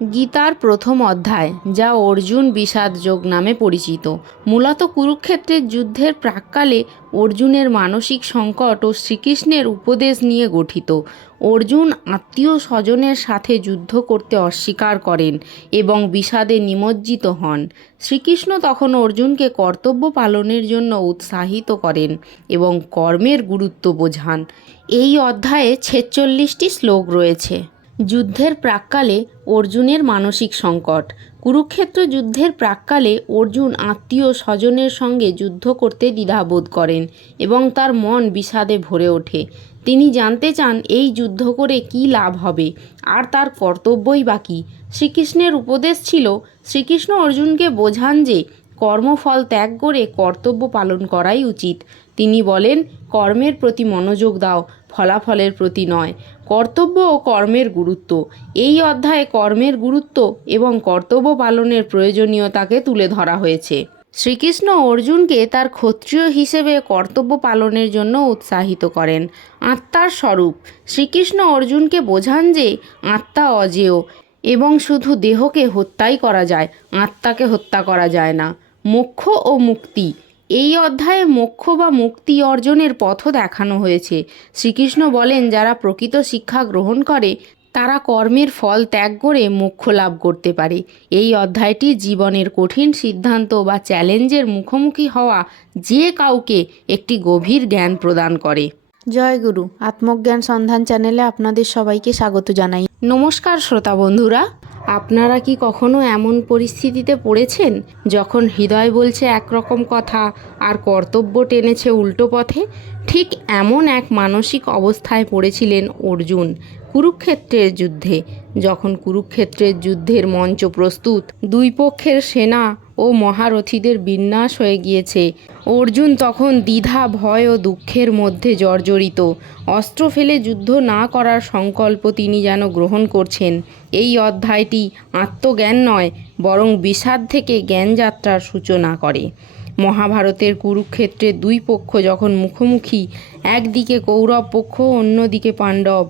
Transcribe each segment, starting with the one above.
গীতার প্রথম অধ্যায়, যা অর্জুন বিষাদ যোগ নামে পরিচিত। মূলত কুরুক্ষেত্রের যুদ্ধের প্রাককালে অর্জুনের মানসিক সংকট ও শ্রীকৃষ্ণের উপদেশ নিয়ে গঠিত। অর্জুন আত্মীয় স্বজনের সাথে যুদ্ধ করতে অস্বীকার করেন এবং বিষাদে নিমজ্জিত হন। শ্রীকৃষ্ণ তখন অর্জুনকে কর্তব্য পালনের জন্য উৎসাহিত করেন এবং কর্মের গুরুত্ব বোঝান। এই অধ্যায়ে ছেচল্লিশটি শ্লোক রয়েছে। যুদ্ধের প্রাককালে অর্জুনের মানসিক সংকট। কুরুক্ষেত্র যুদ্ধের প্রাককালে অর্জুন আত্মীয় স্বজনের সঙ্গে যুদ্ধ করতে দ্বিধাবোধ করেন এবং তার মন বিষাদে ভরে ওঠে। তিনি জানতে চান, এই যুদ্ধ করে কী লাভ হবে? আর তার কর্তব্যই বা কী? শ্রীকৃষ্ণের উপদেশ ছিল, শ্রীকৃষ্ণ অর্জুনকে বোঝান যে কর্মফল ত্যাগ করে কর্তব্য পালন করাই উচিত। তিনি বলেন কর্মের প্রতি মনোযোগ দাও, ফলাফলের প্রতি নয়। কর্তব্য ও কর্মের গুরুত্ব। এই অধ্যায়ে কর্মের গুরুত্ব এবং কর্তব্য পালনের প্রয়োজনীয়তাকে তুলে ধরা হয়েছে। শ্রীকৃষ্ণ অর্জুনকে তার ক্ষত্রিয় হিসেবে কর্তব্য পালনের জন্য উৎসাহিত করেন। আত্মার স্বরূপ। শ্রীকৃষ্ণ অর্জুনকে বোঝান যে আত্মা অজেয় এবং শুধু দেহকে হত্যাই করা যায়, আত্মাকে হত্যা করা যায় না। মোক্ষ ও মুক্তি। এই অধ্যায়ে মোক্ষ বা মুক্তি অর্জনের পথও দেখানো হয়েছে। শ্রীকৃষ্ণ বলেন যারা প্রকৃত শিক্ষা গ্রহণ করে তারা কর্মের ফল ত্যাগ করে মোক্ষ লাভ করতে পারে। এই অধ্যায়টি জীবনের কঠিন সিদ্ধান্ত বা চ্যালেঞ্জের মুখোমুখি হওয়া যে কাউকে একটি গভীর জ্ঞান প্রদান করে। জয় গুরু। আত্মজ্ঞান সন্ধান চ্যানেলে আপনাদের সবাইকে স্বাগত জানাই। নমস্কার শ্রোতা বন্ধুরা। আপনারা কি কখনো এমন পরিস্থিতিতে পড়েছেন যখন হৃদয় বলছে একরকম কথা আর কর্তব্য টেনেছে উল্টো পথে? ঠিক এমন এক মানসিক অবস্থায় পড়েছিলেন অর্জুন কুরুক্ষেত্রের যুদ্ধে। যখন কুরুক্ষেত্রের যুদ্ধের মঞ্চ প্রস্তুত, দুই পক্ষের সেনা ও মহারথীদের বিন্যাস হয়ে গিয়েছে। অর্জুন তখন দ্বিধা, ভয় ও দুঃখের মধ্যে জর্জরিত। অস্ত্র ফেলে যুদ্ধ না করার সংকল্প তিনি যেন গ্রহণ করছেন। এই অধ্যায়টি আত্মজ্ঞান নয়, বরং বিষাদ থেকে জ্ঞানযাত্রার সূচনা করে। মহাভারতের কুরুক্ষেত্রে দুই পক্ষ যখন মুখোমুখি, একদিকে কৌরব পক্ষ, অন্যদিকে পাণ্ডব।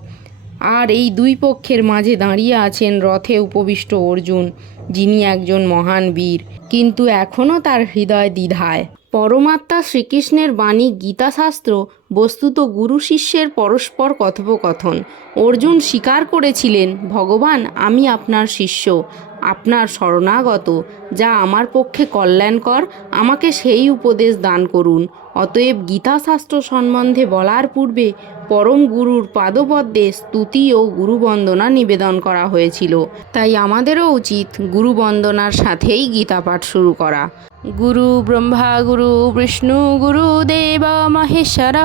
আর এই দুই পক্ষের মাঝে দাঁড়িয়ে আছেন রথে উপবিষ্ট অর্জুন, যিনি একজন মহান বীর। কিন্তু এখনও তার হৃদয় দ্বিধায়। পরমাত্মা শ্রীকৃষ্ণের বাণী গীতাশাস্ত্র, বস্তুত গুরু শিষ্যের পরস্পর কথোপকথন। অর্জুন স্বীকার করেছিলেন, ভগবান, আমি আপনার শিষ্য। আপনার শরণাগত, যা আমার পক্ষে কল্যাণকর, আমাকে সেই উপদেশ দান করুন। অতএব গীতাশাস্ত্র সম্বন্ধে বলার পূর্বে পরম গুরুর পাদপদ্মে স্তুতি ও গুরুবন্দনা নিবেদন করা হয়েছিল। তাই আমাদেরও উচিত গুরুবন্দনার সাথেই গীতা পাঠ শুরু করা। গুরু ব্রহ্মা, গুরু বিষ্ণু, গুরু দেব মহেশ্বর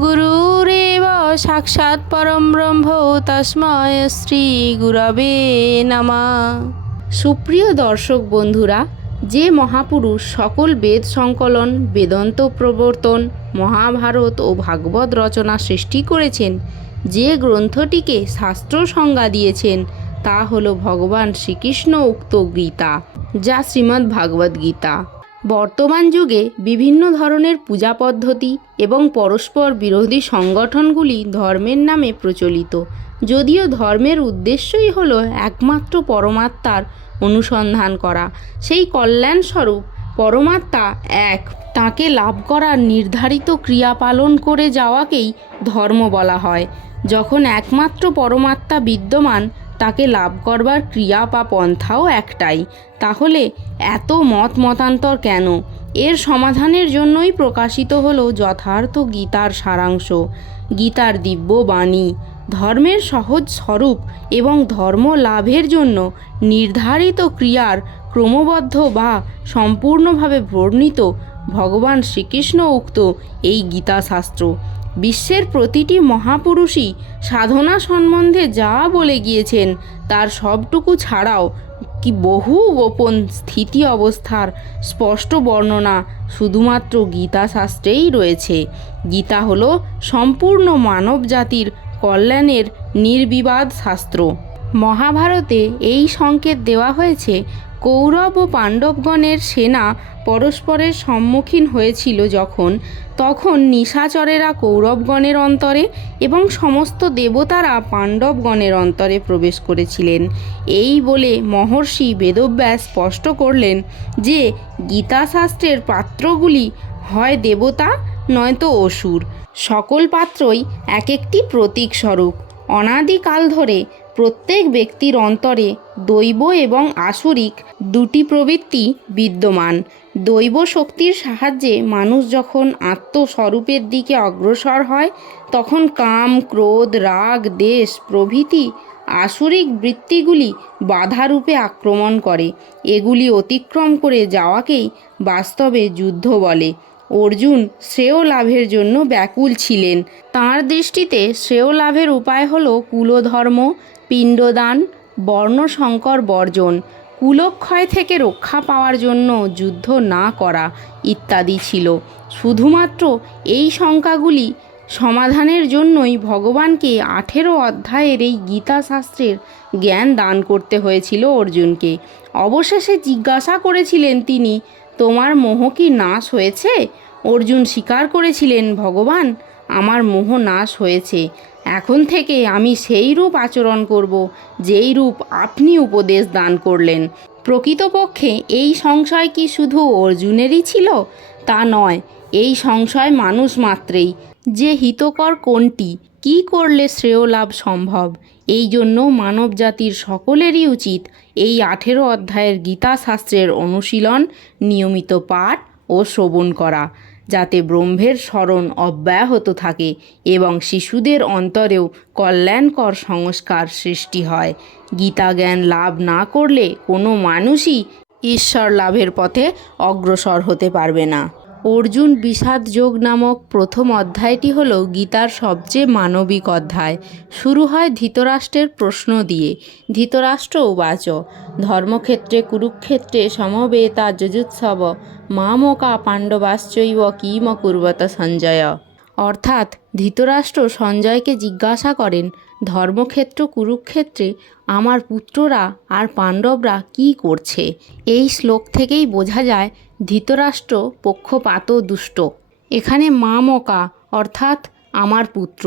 গুরুরেব সাক্ষাৎ পরম ব্রহ্ম, তস্ময় শ্রী গুরবে নমা। সুপ্রিয় দর্শক বন্ধুরা, যে মহাপুরুষ সকল বেদ সংকলন, বেদান্ত প্রবর্তন, মহাভারত ও ভাগবত রচনা সৃষ্টি করেছেন, যে গ্রন্থটিকে শাস্ত্র সংজ্ঞা দিয়েছেন, তা হল ভগবান শ্রীকৃষ্ণ উক্ত গীতা, যা শ্রীমদ্ ভাগবত গীতা। বর্তমান যুগে বিভিন্ন ধরনের পূজা পদ্ধতি এবং পরস্পর বিরোধী সংগঠনগুলি ধর্মের নামে প্রচলিত, যদিও ধর্মের উদ্দেশ্যই হলো একমাত্র পরমাত্মার অনুসন্ধান করা। সেই কল্যাণস্বরূপ পরমাত্মা এক, তাকে লাভ করার নির্ধারিত ক্রিয়া পালন করে যাওয়াকেই ধর্ম বলা হয়। যখন একমাত্র পরমাত্মা বিদ্যমান, তাকে লাভ করবার ক্রিয়া বা পন্থাও একটাই। তাহলে এত মত মতান্তর কেন? এর সমাধানের জন্যই প্রকাশিত হলো যথার্থ গীতার সারাংশ। গীতার দিব্য বাণী ধর্মের সহজ স্বরূপ এবং ধর্ম লাভের জন্য নির্ধারিত ক্রিয়ার ক্রমবদ্ধ বা সম্পূর্ণভাবে বর্ণিত ভগবান শ্রীকৃষ্ণ উক্ত এই গীতাশাস্ত্র। বিশ্বের প্রতিটি মহাপুরুষই সাধনা সম্বন্ধে যা বলে গিয়েছেন, তার সবটুকু ছাড়াও কি বহু গোপন স্থিতি অবস্থার স্পষ্ট বর্ণনা শুধুমাত্র গীতাশাস্ত্রেই রয়েছে। গীতা হলো সম্পূর্ণ মানব জাতির কল্যাণের নির্বিবাদ শাস্ত্র। মহাভারতে এই সংকেত দেওয়া হয়েছে, কৌরব ও পাণ্ডবগণের সেনা পরস্পরের সম্মুখীন হয়েছিল যখন, তখন নিশাচরেরা কৌরবগণের অন্তরে এবং সমস্ত দেবতারা পাণ্ডবগণের অন্তরে প্রবেশ করেছিলেন। এই বলে মহর্ষি বেদব্যাস স্পষ্ট করলেন যে, গীতাশাস্ত্রের পাত্রগুলি হয় দেবতা নয়তো অসুর। সকল পাত্রই এক একটি প্রতীক স্বরূপ। অনাদিকাল ধরে প্রত্যেক ব্যক্তির অন্তরে দৈব এবং আসুরিক দুটি প্রবৃত্তি বিদ্যমান। দৈব শক্তির সাহায্যে মানুষ যখন আত্মস্বরূপের দিকে অগ্রসর হয়, তখন কাম, ক্রোধ, রাগ, দেশ, প্রভৃতি আসুরিক বৃত্তিগুলি বাধারূপে আক্রমণ করে। এগুলি অতিক্রম করে যাওয়াকেই বাস্তবে যুদ্ধ বলে। অর্জুন শ্রেয় লাভের জন্য ব্যাকুল ছিলেন। তাঁর দৃষ্টিতে শ্রেয় লাভের উপায় হল কুলধর্ম, পিণ্ডদান বর্ণসংকর বর্জন, কুলক্ষয় থেকে রক্ষা পাওয়ার জন্য যুদ্ধ না করা ইত্যাদি ছিল। শুধুমাত্র এই শঙ্কাগুলি সমাধানের জন্যই ভগবানকে আঠেরো অধ্যায়ের এই গীতা শাস্ত্রের জ্ঞান দান করতে হয়েছিল অর্জুনকে। অবশেষে জিজ্ঞাসা করেছিলেন তিনি তোমার মোহ কি নাশ হয়েছে? অর্জুন স্বীকার করেছিলেন, ভগবান, আমার মোহ নাশ হয়েছে। এখন থেকে আমি সেই রূপ আচরণ করব, যেই রূপ আপনি উপদেশ দান করলেন। প্রকৃতপক্ষে এই সংশয় কি শুধু অর্জুনেরই ছিল? তা নয়, এই সংশয় মানুষ মাত্রেই। যে হিতকর কোনটি কি করলে শ্রেয় লাভ সম্ভব? এই জন্য মানব জাতির সকলেরই উচিত এই আঠেরো অধ্যায়ের গীতা শাস্ত্রের অনুশীলন, নিয়মিত পাঠ ও শ্রবণ করা, যাতে ব্রহ্মের স্মরণ অব্যাহত থাকে এবং শিশুদের অন্তরেও কল্যাণকর সংস্কার সৃষ্টি হয়। গীতা জ্ঞান লাভ না করলে কোনো মানুষই ঈশ্বর লাভের পথে অগ্রসর হতে পারবে না। অর্জুন বিষাদ যোগ নামক প্রথম অধ্যায়টি হল গীতার সবচেয়ে মানবিক অধ্যায়। শুরু হয় ধৃতরাষ্ট্রের প্রশ্ন দিয়ে। ধৃতরাষ্ট্র উবাচ ধর্মক্ষেত্রে, কুরুক্ষেত্রে সমবেতা যজুৎসব। মামকা পাণ্ডবাশ্চৈব কিম কুর্বত সঞ্জয়। অর্থাৎ ধৃতরাষ্ট্র সঞ্জয়কে জিজ্ঞাসা করেন, ধর্মক্ষেত্র, কুরুক্ষেত্রে আমার পুত্ররা আর পাণ্ডবরা কি করছে? এই শ্লোক থেকেই বোঝা যায় ধৃতরাষ্ট্র পক্ষপাত দুষ্ট। এখানে মামকা অর্থাৎ আমার পুত্র।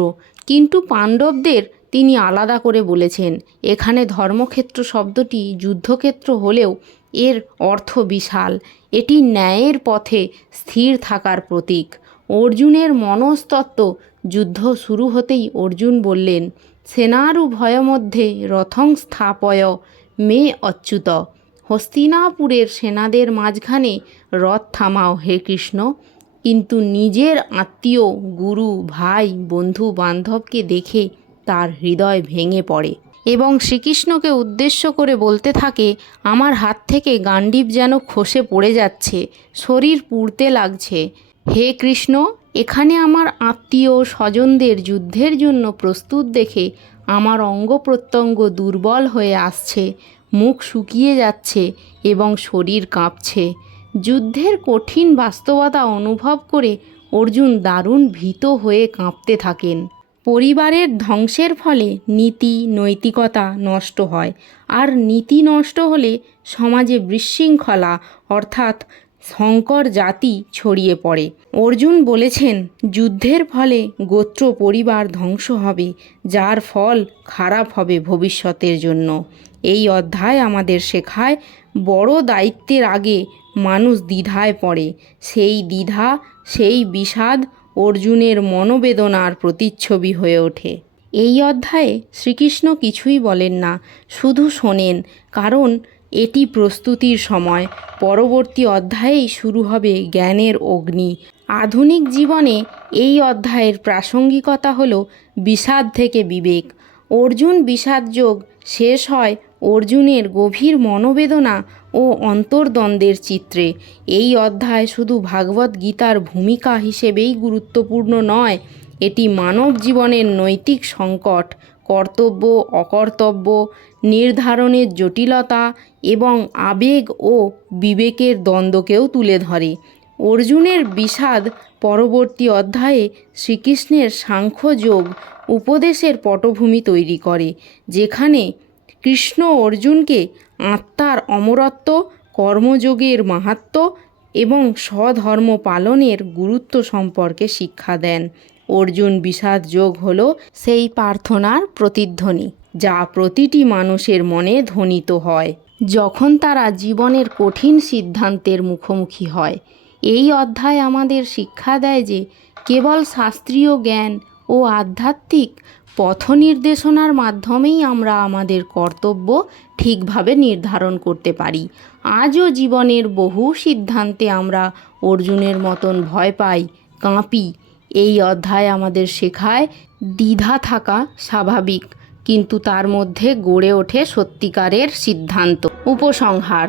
কিন্তু পাণ্ডবদের তিনি আলাদা করে বলেছেন। এখানে ধর্মক্ষেত্র শব্দটি যুদ্ধক্ষেত্র হলেও এর অর্থ বিশাল। এটি ন্যায়ের পথে স্থির থাকার প্রতীক। অর্জুনের মনস্তত্ত্ব যুদ্ধ শুরু হতেই অর্জুন বললেন, সেনারু ভয় মধ্যে রথং স্থাপয় মে অচ্যুত। হস্তিনাপুরের সেনাদের মাঝখানে রথ থামাও হে কৃষ্ণ। কিন্তু নিজের আত্মীয়, গুরু, ভাই, বন্ধু, বান্ধবকে দেখে তার হৃদয় ভেঙে পড়ে এবং শ্রীকৃষ্ণকে উদ্দেশ্য করে বলতে থাকে, আমার হাত থেকে গান্ডীব যেন খসে পড়ে যাচ্ছে, শরীর পুড়তে লাগছে। হে কৃষ্ণ, এখানে আমার আত্মীয় স্বজনদের যুদ্ধের জন্য প্রস্তুত দেখে আমার অঙ্গ প্রত্যঙ্গ দুর্বল হয়ে আসছে। মুখ শুকিয়ে যাচ্ছে এবং শরীর কাঁপছে। যুদ্ধের কঠিন বাস্তবতা অনুভব করে অর্জুন দারুণ ভীত হয়ে কাঁপতে থাকেন। পরিবারের ধ্বংসের ফলে নীতি, নৈতিকতা নষ্ট হয়। আর নীতি নষ্ট হলে সমাজে বিশৃঙ্খলা, অর্থাৎ সংকর জাতি ছড়িয়ে পড়ে। অর্জুন বলেছেন, যুদ্ধের ফলে গোত্র পরিবার ধ্বংস হবে, যার ফল খারাপ হবে ভবিষ্যতের জন্য। এই অধ্যায় আমাদের শেখায়, বড় দায়িত্বের আগে মানুষ দ্বিধায় পড়ে। সেই দ্বিধা, সেই বিষাদ অর্জুনের মনোবেদনার প্রতিচ্ছবি হয়ে ওঠে। এই অধ্যায়ে শ্রীকৃষ্ণ কিছুই বলেন না, শুধু শোনেন, কারণ এটি প্রস্তুতির সময়। পরবর্তী অধ্যায়েই শুরু হবে জ্ঞানের অগ্নি। আধুনিক জীবনে এই অধ্যায়ের প্রাসঙ্গিকতা হল বিষাদ থেকে বিবেক। অর্জুন বিষাদ যোগ শেষ হয় অর্জুনের গভীর মনোবেদনা ও অন্তর্দ্বন্দ্বের চিত্রে। এই অধ্যায় শুধু ভাগবত গীতার ভূমিকা হিসেবেই গুরুত্বপূর্ণ নয়, এটি মানব জীবনের নৈতিক সংকট, কর্তব্য, অকর্তব্য, নির্ধারণের জটিলতা এবং আবেগ ও বিবেকের দ্বন্দ্বকেও তুলে ধরে। অর্জুনের বিষাদ পরবর্তী অধ্যায়ে শ্রীকৃষ্ণের সাংখ্যযোগ উপদেশের পটভূমি তৈরি করে, যেখানে কৃষ্ণ অর্জুনকে আত্মার অমরত্ব, কর্মযোগের মাহাত্ম্য এবং স্বধর্ম পালনের গুরুত্ব সম্পর্কে শিক্ষা দেন। অর্জুন বিষাদ যোগ হল সেই প্রার্থনার প্রতিধ্বনি, যা প্রতিটি মানুষের মনে ধ্বনিত হয়। যখন তারা জীবনের কঠিন সিদ্ধান্তের মুখোমুখি হয়, এই অধ্যায় আমাদের শিক্ষা দেয় যে কেবল শাস্ত্রীয় জ্ঞান ও আধ্যাত্মিক পথ নির্দেশনার মাধ্যমেই আমরা আমাদের কর্তব্য ঠিকভাবে নির্ধারণ করতে পারি। আজও জীবনের বহু সিদ্ধান্তে আমরা অর্জুনের মতন ভয় পাই, কাঁপি। এই অধ্যায় আমাদের শেখায়, দ্বিধা থাকা স্বাভাবিক, কিন্তু তার মধ্যে গড়ে ওঠে সত্যিকারের সিদ্ধান্ত। উপসংহার,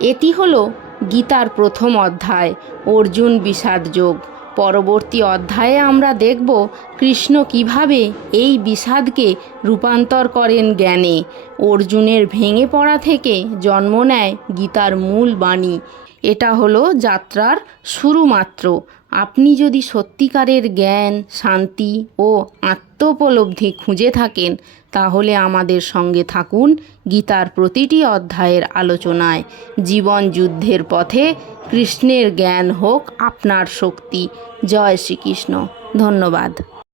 এটি হলো গীতার প্রথম অধ্যায়, অর্জুন বিষাদ যোগ। পরবর্তী অধ্যায়ে আমরা দেখব কৃষ্ণ কীভাবে এই বিষাদকে রূপান্তর করেন জ্ঞানে। অর্জুনের ভেঙে পড়া থেকে জন্ম নেয় গীতার মূল বাণী। এটা হলো যাত্রার শুরু মাত্র আপনি যদি সত্যিকারের জ্ঞান, শান্তি ও আত্মোপলব্ধি খুঁজে থাকেন, তাহলে আমাদের সঙ্গে থাকুন গীতার প্রতিটি অধ্যায়ের আলোচনায়। জীবন যুদ্ধের পথে কৃষ্ণের জ্ঞান হোক আপনার শক্তি। জয় শ্রীকৃষ্ণ। ধন্যবাদ।